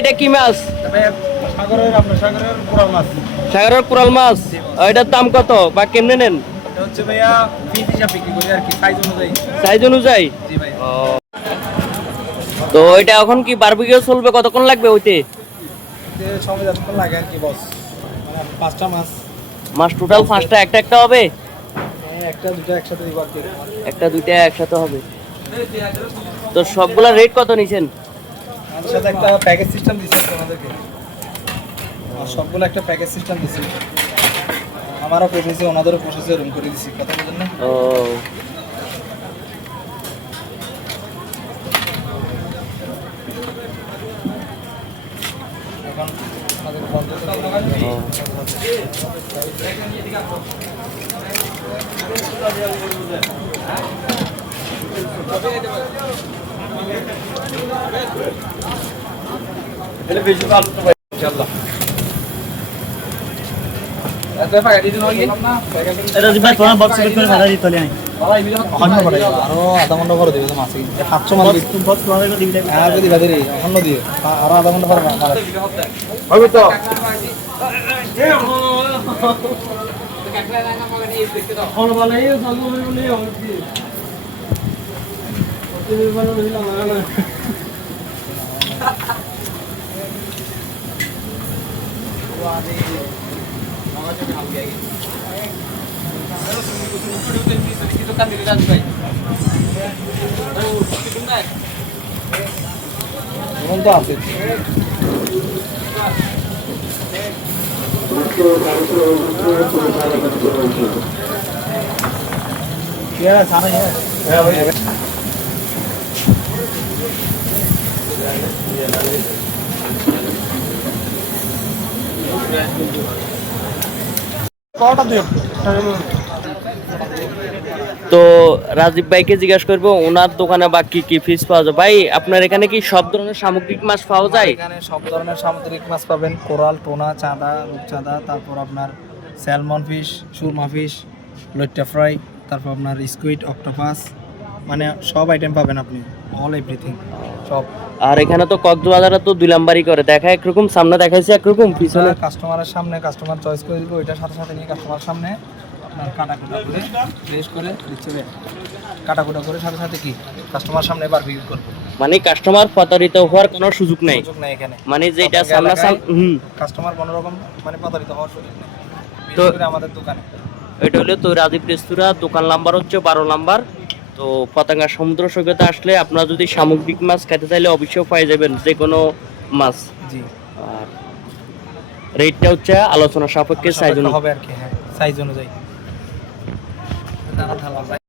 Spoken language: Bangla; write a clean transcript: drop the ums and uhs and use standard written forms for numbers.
এটা কি মাছ? সাগরের কোরাল মাছ। সাগরের কোরাল মাছ। এটার দাম কত বা কেমনে নেন? এটা হচ্ছে ভাইয়া পিস হিসাব বিক্রি করি আর কি, সাইজ অনুযায়ী। সাইজ অনুযায়ী? জি ভাই। তো এটা এখন কি বারবিকিউ চলবে, কতক্ষণ লাগবে ওইতে? সময় যতক্ষণ লাগে আর কি বস, মানে 5টা মাছ। মাছ টোটাল 5টা, একটা একটা হবে? একটা দুটো একসাথে দিব আর কি। একটা দুইটা একসাথে হবে। তো সবগুলা রেট কত নিছেন? আমাদের সাথে একটা প্যাকেজ সিস্টেম দিচ্ছি তোমাদেরকে, আর সবগুলো একটা প্যাকেজ সিস্টেম দিচ্ছি। আমারও পোষেছে, ওনাদেরও পোষেছে, রুম করে দিচ্ছি, কথা বলেন না। ও এখন আমাদের বন্ধ ইনশাআল্লাহ। আরো আধা ঘন্টা পরে দিবে মাছ, 500 মাছ অন্য দিয়ে আরো আধা ঘন্টা পরে হবে তো। তো আছে তো রাজীব ভাইকে জিজ্ঞাসা করবো ওনার দোকানে বা কি কি ফিশ পাওয়া যায়। ভাই আপনার এখানে কি সব ধরনের সামুদ্রিক মাছ পাওয়া যায়? এখানে সব ধরনের সামুদ্রিক মাছ পাবেন, কোরাল, টোনা, চাঁদা, রূপচাঁদা, তারপর আপনার স্যালমন ফিশ, সুরমা ফিশ, লইট্টা ফ্রাই, তারপর আপনার স্কুইড, অক্টোপাস, মানে সব আইটেম পাবেন আপনি, অল এভরিথিং সব। আর এখানে তো কক্সবাজারে তো 2 নাম্বারই করে, দেখা একরকম, সামনে দেখাইছে একরকম, পিছনে কাস্টমারের সামনে কাস্টমার চয়েস করে দিব, ওইটার সাথে সাথে নিয়ে কাস্টমার সামনে আপনার কাটাকুটা করে ফ্রেশ করে দিচ্ছে, কাটাকুটা করে সাথে সাথে কি কাস্টমার সামনে এবার ভিউ করবো। মানে কাস্টমার প্রতারিত হওয়ার কোনো সুযোগ নাই? সুযোগ নাই এখানে, মানে যেটা সামনাসামনি কাস্টমার কোনো রকম মানে প্রতারিত হওয়ার সুযোগ নেই, তো বিশেষ করে আমাদের দোকানে। এটা হলো তো রাজীব রেস্তোরাঁ, দোকান নাম্বার হচ্ছে 12 নাম্বার। তো পতেঙ্গা সমুদ্র সৈকতে আসলে আপনারা যদি সামুদ্রিক মাছ খেতে চাইলে অবশ্যই পেয়ে যাবেন, যে কোনো মাছ। জি। আর রেটটা হচ্ছে আলোচনা সাপেক্ষে, সাইজ হবে আর কি, হ্যাঁ সাইজ অনুযায়ী।